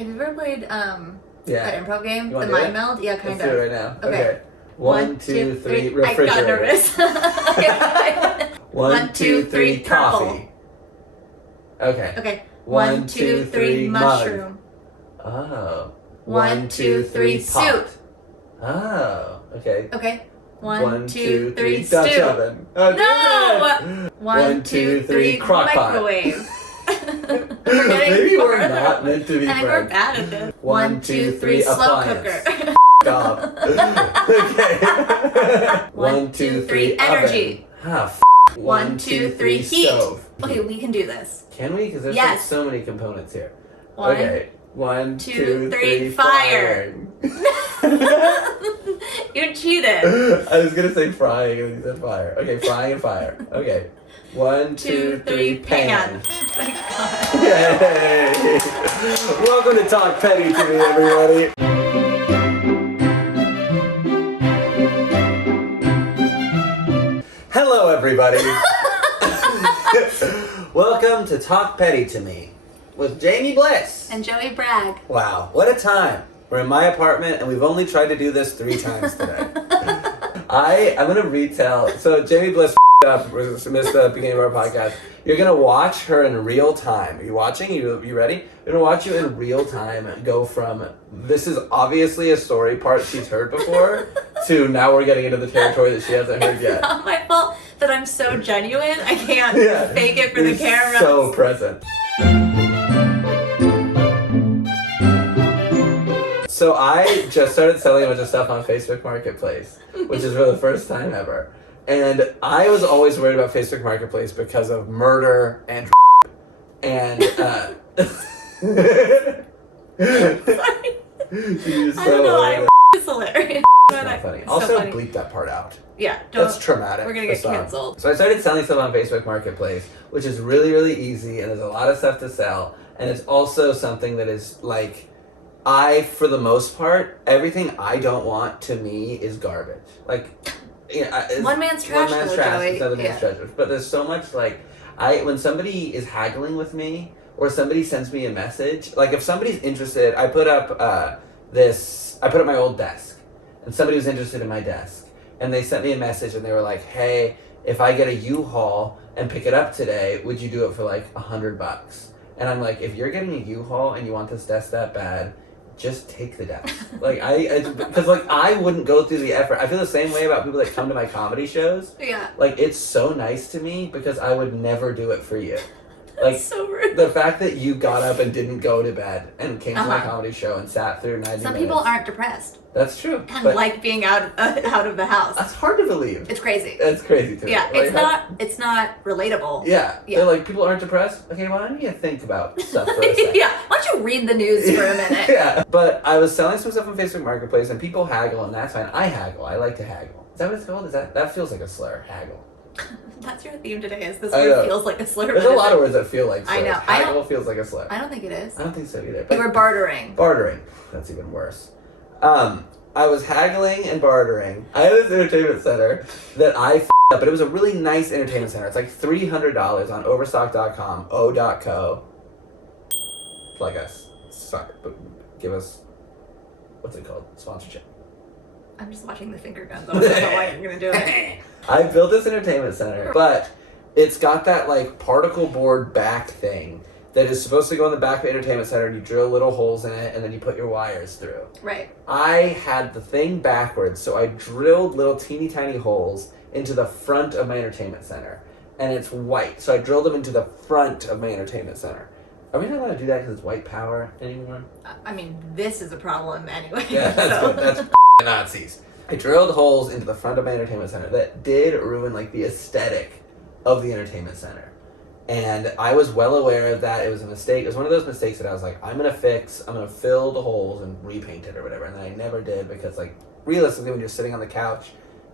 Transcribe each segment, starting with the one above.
Have you ever played that improv game? The mind meld? Yeah, kind of. Let's do it right now. Okay. 1, 2, 3, refrigerator. I got nervous. 1, 2, 3, coffee. Okay. Okay. 1, 2, 3, mushroom. Oh. 1, 2, 3, soup. Oh. Okay. Okay. 1, 2, 3, Dutch stew. oven. Oh, No! 1, 2, 3, crock pot. microwave. Maybe we're not meant to be friends. friends. We're bad at this. 1, 2, 3, slow appliance. cooker. Off. Okay. 1, 2, 3, energy. Ah, 1, 2, 3, heat. Stove. Okay, we can do this. Can we? Because there's Yes. like so many components here. 1, okay. 1, 2, 2, 3, 3, fire. You cheated. I was gonna say frying and you said fire. Okay, frying and fire. Okay. 1, 2, 3, pan. Thank God. Yay! Welcome to Talk Petty to Me, everybody. Hello, everybody. Welcome to Talk Petty to Me with Jamie Bliss And Joey Bragg. Wow, what a time. We're in my apartment and we've only tried to do this 3 times today. I'm gonna retell. So Jamie Bliss up, missed the beginning of our podcast. You're gonna watch her in real time. Are you watching? You ready? We're gonna watch you in real time go from this is obviously a story part she's heard before to now we're getting into the territory that she hasn't heard yet. It's not my fault that I'm so genuine. I can't fake it for the camera. So present. So I just started selling a bunch of stuff on Facebook Marketplace, which is for the first time ever. And I was always worried about Facebook Marketplace because of murder and Sorry. She's I don't know. It's hilarious. It's not funny. Also, funny. bleep that part out. Yeah, that's traumatic. We're gonna get canceled. So I started selling stuff on Facebook Marketplace, which is really, really easy, and there's a lot of stuff to sell. And it's also something that is like, for the most part, everything I don't want to me is garbage. Like, one man's trash, is another man's treasure. But there's so much when somebody is haggling with me or somebody sends me a message, like if somebody's interested, I put up my old desk, and somebody was interested in my desk, and they sent me a message and they were like, hey, if I get a U-Haul and pick it up today, would you do it for like $100? And I'm like, if you're getting a U-Haul and you want this desk that bad, just take the desk. Because I wouldn't go through the effort. I feel the same way about people that come to my comedy shows. Yeah. Like, it's so nice to me because I would never do it for you. That's so rude. The fact that you got up and didn't go to bed and came to my comedy show and sat through 90 minutes. Some people aren't depressed. That's true. And like being out of the house. That's hard to believe. It's crazy. It's crazy to me. Yeah, it's not relatable. Yeah. They're like, people aren't depressed? Okay, why don't you think about stuff for a second? Yeah, why don't you read the news for a minute? Yeah. But I was selling some stuff on Facebook Marketplace and people haggle, and that's fine. I haggle. I like to haggle. Is that what it's called? That feels like a slur, haggle. That's your theme today, is this word feels like a slur. There's a lot of words that feel like slurs. I know. Haggle feels like a slur. I don't think it is. I don't think so either. We were bartering. Bartering. That's even worse. I was haggling and bartering. I had this entertainment center that I f***ed up, but it was a really nice entertainment center. It's like $300 on Overstock.com, O.co. Plug us. Sorry, but give us, what's it called? Sponsorship. I'm just watching the finger guns. I don't know why you're going to do it. I built this entertainment center, but it's got that like particle board back thing that is supposed to go in the back of the entertainment center, and you drill little holes in it and then you put your wires through. Right. I had the thing backwards, so I drilled little teeny tiny holes into the front of my entertainment center, and it's white, so I drilled them into the front of my entertainment center. Are we not allowed to do that because it's white power anymore? I mean, this is a problem anyway. Yeah, that's good. That's Nazis. I drilled holes into the front of my entertainment center that did ruin like the aesthetic of the entertainment center. And I was well aware of that. It was a mistake. It was one of those mistakes that I was like, I'm going to fill the holes and repaint it or whatever. And then I never did because, like, realistically, when you're sitting on the couch,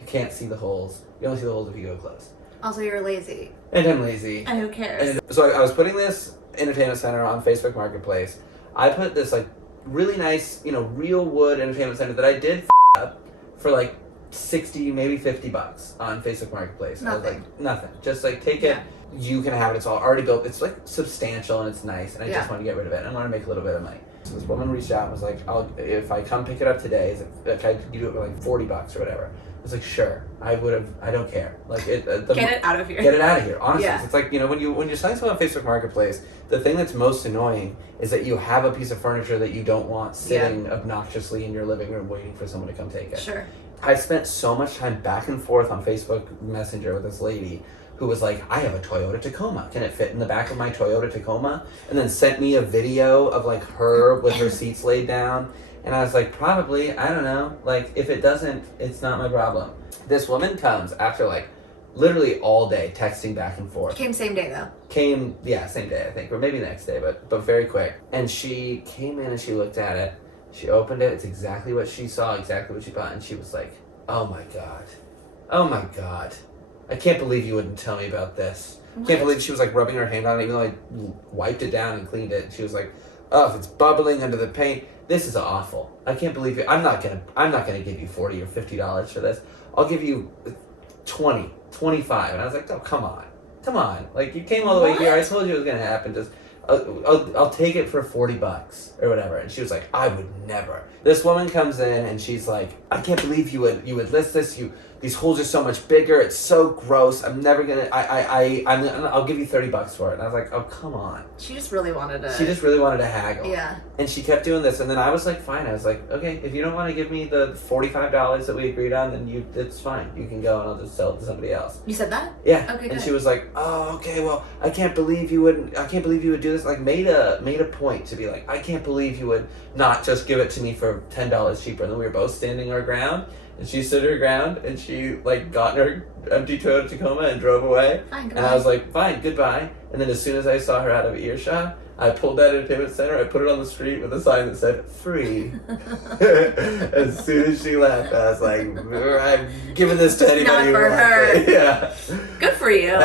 you can't see the holes. You only see the holes if you go close. Also, you're lazy. And I'm lazy. And who cares? And so I was putting this entertainment center on Facebook Marketplace. I put this, like, really nice, real wood entertainment center that I did up for, like, 60, maybe $50 on Facebook Marketplace. Nothing. I was like, nothing. Just, like, take it. You can have it. It's all already built. It's like substantial and it's nice. And I just want to get rid of it. I want to make a little bit of money. So this woman reached out and was like, if I come pick it up today, is it, can you do it for like $40 or whatever? I was like, sure. I don't care. Like get it out of here. Get it out of here. Honestly, Yeah. It's like, when you're selling something on Facebook Marketplace, the thing that's most annoying is that you have a piece of furniture that you don't want sitting obnoxiously in your living room waiting for someone to come take it. Sure. I spent so much time back and forth on Facebook Messenger with this lady who was like, I have a Toyota Tacoma. Can it fit in the back of my Toyota Tacoma? And then sent me a video of like her with her seats laid down. And I was like, probably, I don't know. Like, if it doesn't, it's not my problem. This woman comes after like literally all day texting back and forth. Came same day though. Same day, I think, or maybe the next day, but very quick. And she came in and she looked at it. She opened it. It's exactly what she saw, exactly what she bought. And she was like, oh my God. Oh my God. I can't believe you wouldn't tell me about this. What? Can't believe she was like rubbing her hand on it, even though I wiped it down and cleaned it. She was like, oh, if it's bubbling under the paint, this is awful. I can't believe you. I'm not gonna give you $40 or $50 for this. I'll give you 20, 25. And I was like, oh, come on. Like, you came all the way here. I told you it was gonna happen. Just, I'll take it for $40 or whatever. And she was like, I would never. This woman comes in and she's like, I can't believe you would list this. These holes are so much bigger. It's so gross. I'm never gonna. I'll give you $30 for it. And I was like, oh, come on. She just really wanted to. She just really wanted to haggle. Yeah. And she kept doing this, and then I was like, fine. I was like, okay, if you don't want to give me the $45 that we agreed on, then it's fine. You can go, and I'll just sell it to somebody else. You said that? Yeah. Okay. And Good. she was like, oh, okay. Well, I can't believe you would do this. Like, made a point to be like, I can't believe you would not just give it to me for $10 cheaper. And then we were both standing our ground. And she stood her ground, and she, like, got in her empty Toyota Tacoma and drove away. Fine, goodbye. And I was like, fine, goodbye. And then as soon as I saw her out of earshot, I pulled that entertainment center, I put it on the street with a sign that said, free. As soon as she left, I was like, I'm giving this to anybody Not who for wants her. it. Yeah. Good for you.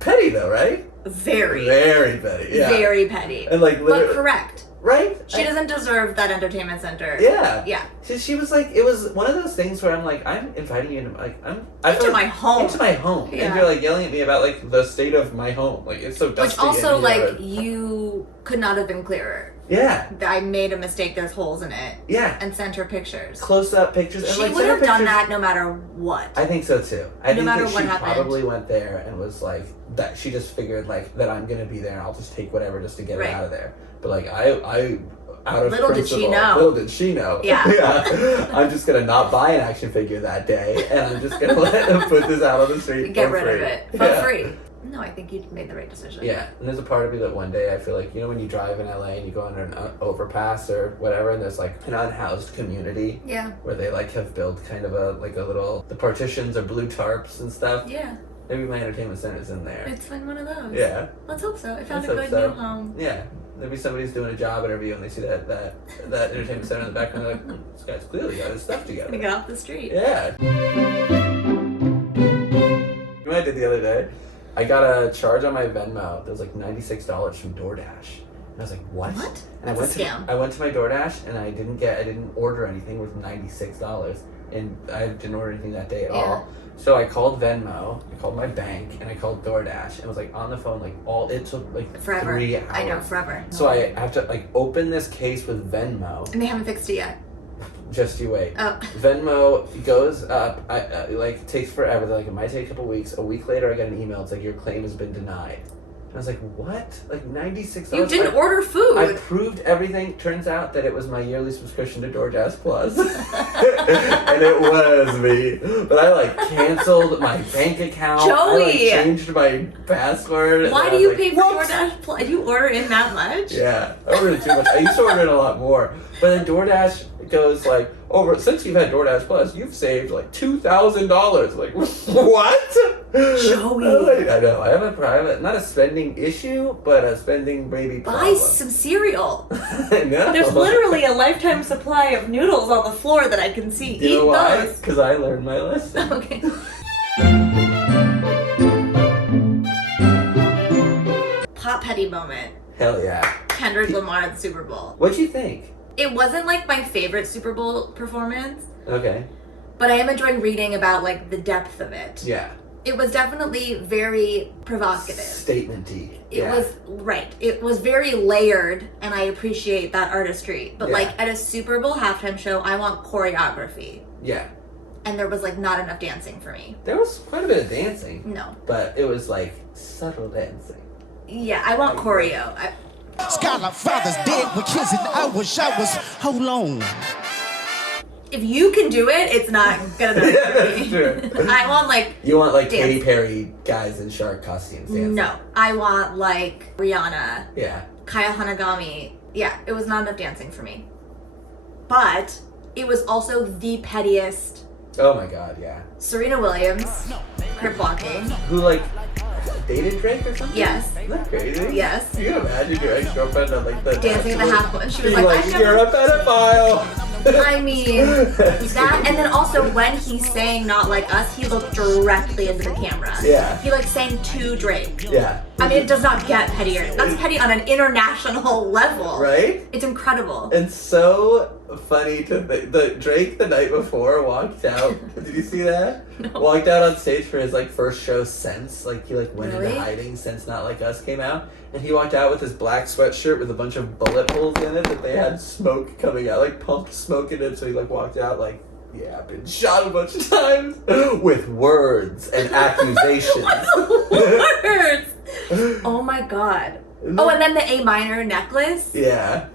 Petty, though, right? Very. Very petty, yeah. Very petty. And, like, literally. But correct. Right? She doesn't deserve that entertainment center. Yeah. Yeah. She was like, it was one of those things where I'm like, I'm inviting you into, like, into my home. Into my home. Yeah. And you're like yelling at me about like the state of my home. Like, it's so dusty. Which also, and like, you could not have been clearer. Yeah. I made a mistake, there's holes in it. Yeah. And sent her pictures. Close up pictures. And She like, would have done pictures. that no matter what. I think so too. I think matter that what she happened. probably went there and was like, that she just figured like that I'm gonna be there and I'll just take whatever just to get it out of there. But like I out of Little did principle, she know. Little did she know. Yeah. I'm just gonna not buy an action figure that day, and I'm just gonna let them put this out on the street. Get for rid free. of it for free. No, I think you made the right decision. Yeah, and there's a part of me that one day I feel like, when you drive in LA and you go under an overpass or whatever, and there's like an unhoused community. Yeah. Where they like have built kind of a little, the partitions are blue tarps and stuff. Yeah. Maybe my entertainment center's in there. It's been one of those. Yeah. Let's hope so. I found Let's a hope good so. new home. Yeah. Maybe somebody's doing a job interview and they see that entertainment center in the background. They're like, this guy's clearly got his stuff together. Gonna get off the street. Yeah. You know what I did the other day? I got a charge on my Venmo that was like $96 from DoorDash. And I was like, what? What? And That's a scam. I went to my DoorDash and I didn't order anything worth $96. And I didn't order anything that day at all. So I called Venmo, I called my bank, and I called DoorDash, and was like on the phone, like it took like Forever. 3 hours. I know, forever. So I have to like open this case with Venmo. And they haven't fixed it yet. Just you wait. Oh. Venmo goes up, like takes forever. Like it might take a couple weeks. A week later, I get an email. It's like your claim has been denied. And I was like, what? Like $96? You didn't order food. I proved everything. Turns out that it was my yearly subscription to DoorDash Plus. And it was me. But I like canceled my bank account. Joey! I like changed my password. Why do you pay for DoorDash Plus? You order in that much? Yeah, I ordered too much. I used to order in a lot more. But then DoorDash goes like, since you've had DoorDash Plus, you've saved like $2,000. Like, what? Joey. I know. I have a private, not a spending issue, but a spending maybe problem. Buy some cereal. I know. There's literally a lifetime supply of noodles on the floor that I can see. You know Eat why? those. Because I learned my lesson. Okay. Pop petty moment. Hell yeah. Kendrick Lamar at the Super Bowl. What'd you think? It wasn't like my favorite Super Bowl performance, Okay. but I am enjoying reading about like the depth of it. Yeah. It was definitely very provocative. Statement-y. It was, right. It was very layered, and I appreciate that artistry. But, like, at a Super Bowl halftime show, I want choreography. Yeah. And there was, like, not enough dancing for me. There was quite a bit of dancing. No. But it was, like, subtle dancing. Yeah, I want choreo. Skylar father's dead with kids and I wish I was, hold on. If you can do it, it's not good enough Yeah, for that's me. true. I want, like... You want, like, dance. Katy Perry guys in shark costumes dancing. No. I want, like, Rihanna. Yeah. Kaya Hanagami. Yeah, it was not enough dancing for me. But it was also the pettiest. Oh my god, yeah. Serena Williams, crip walking. Who, like, dated Drake or something? Yes. Isn't that crazy? Yes. You can imagine your ex-girlfriend on, like, the... Dancing at the half and she was being like, you're a pedophile! I mean, that, and then also when he's saying Not Like Us, he looked directly into the camera. Yeah. He, like, sang to Drake. Yeah. I mean, it does not get pettier. That's petty on an international level. Right? It's incredible. And so funny to think. The Drake the night before walked out. Did you see that? No. Walked out on stage for his, like, first show since. Like, he, like, went Really? into hiding since Not Like Us came out. And he walked out with his black sweatshirt with a bunch of bullet holes in it that they had smoke coming out. Like, pumped smoke in it. So he, like, walked out like, yeah, I've been shot a bunch of times. With words and accusations. Words! Oh my god. Oh, and then the A minor necklace. Yeah.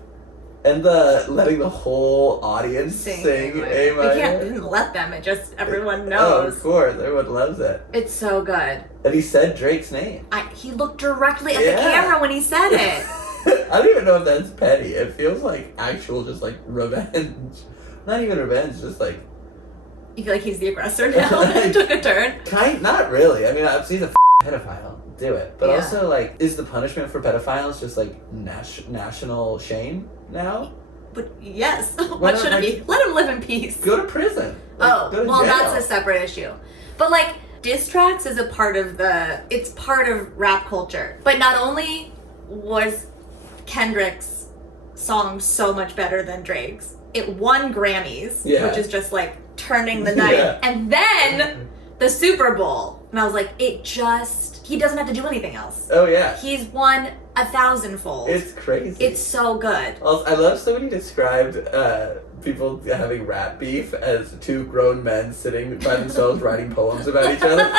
And the letting the whole audience sing A minor. We can't let them. It just, everyone Oh, knows. of course. Everyone loves it. It's so good. And he said Drake's name. He looked directly at Yeah. the camera when he said it. I don't even know if that's petty. It feels like actual just, like, revenge. Not even revenge, just, like... You feel like he's the aggressor now? It took a turn. Not really. I mean, he's a pedophile. Do it. But Yeah. also, like, is the punishment for pedophiles just, like, national shame now? But yes, Why what not, should it like, be? Let him live in peace. Go to prison. Like, Oh, go to well, jail. that's a separate issue. But, like, diss tracks is a part of it's part of rap culture. But not only was Kendrick's song so much better than Drake's, it won Grammys, Yeah. which is just, like, turning the night. Yeah. And then the Super Bowl. And I was like, he doesn't have to do anything else. Oh, yeah. He's won 1,000-fold. It's crazy. It's so good. Also, I love somebody described people having rap beef as two grown men sitting by themselves writing poems about each other.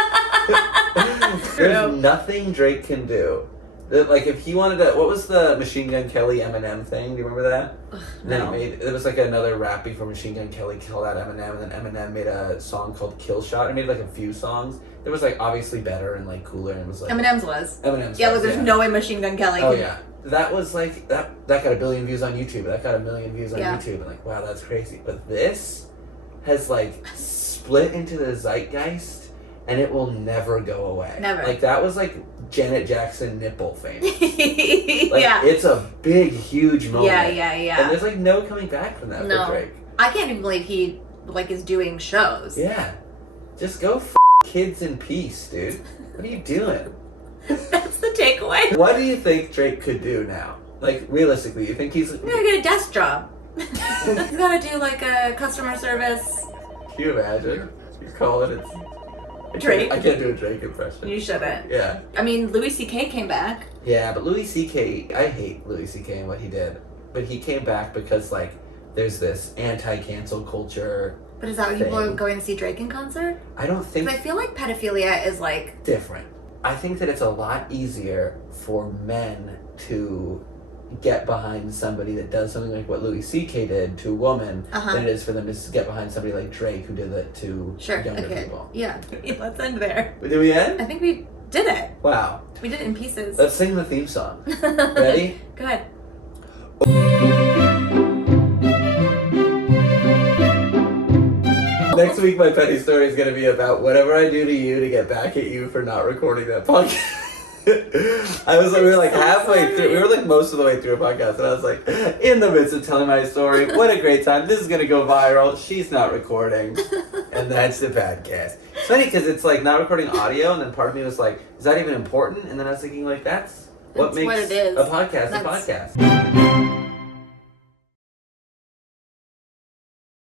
There's nothing Drake can do. Like, if he wanted to... What was the Machine Gun Kelly Eminem thing? Do you remember that? No. It was like another rap beef where Machine Gun Kelly called out Eminem, and then Eminem made a song called Kill Shot. It made, like, a few songs. It was, like, obviously better and, like, cooler, and it was, like... Eminem's was. Eminem's Yeah, was, there's no way Machine Gun Kelly Oh, could... yeah. That was, like... That got 1 billion views on YouTube. That got 1 million views on Yeah. YouTube. And, like, wow, that's crazy. But this has, like, split into the zeitgeist, and it will never go away. Never. Like, that was, like, Janet Jackson nipple fame. Like, Yeah. it's a big, huge moment. Yeah. And there's, like, no coming back from that No. for Drake. I can't even believe he, like, is doing shows. Yeah. Just go kids in peace, dude. What are you doing? That's the takeaway. What do you think Drake could do now? Like, realistically, you think he's... He's gotta get a desk job. He's gotta do, like, a customer service. Can you imagine? You call it... Drake? I can't do a Drake impression. You shouldn't. Yeah. I mean, Louis C.K. came back. Yeah, but Louis C.K. I hate Louis C.K. and what he did. But he came back because, like, there's this anti-cancel culture... But is that why people thing. are going to see Drake in concert? I don't think... Because I feel like pedophilia is, like... different. I think that it's a lot easier for men to get behind somebody that does something like what Louis C.K. did to a woman than it is for them to get behind somebody like Drake who did it to younger people. Yeah. Let's end there. Did we end? I think we did it. Wow. We did it in pieces. Let's sing the theme song. Ready? Go ahead. Next week, my petty story is going to be about whatever I do to you to get back at you for not recording that podcast. We were like halfway through, we were like most of the way through a podcast, and I was like, in the midst of telling my story, what a great time, this is going to go viral, she's not recording, and that's the podcast. It's funny because it's like not recording audio, and then part of me was like, is that even important? And then I was thinking like, that's what makes what it is. a podcast a podcast.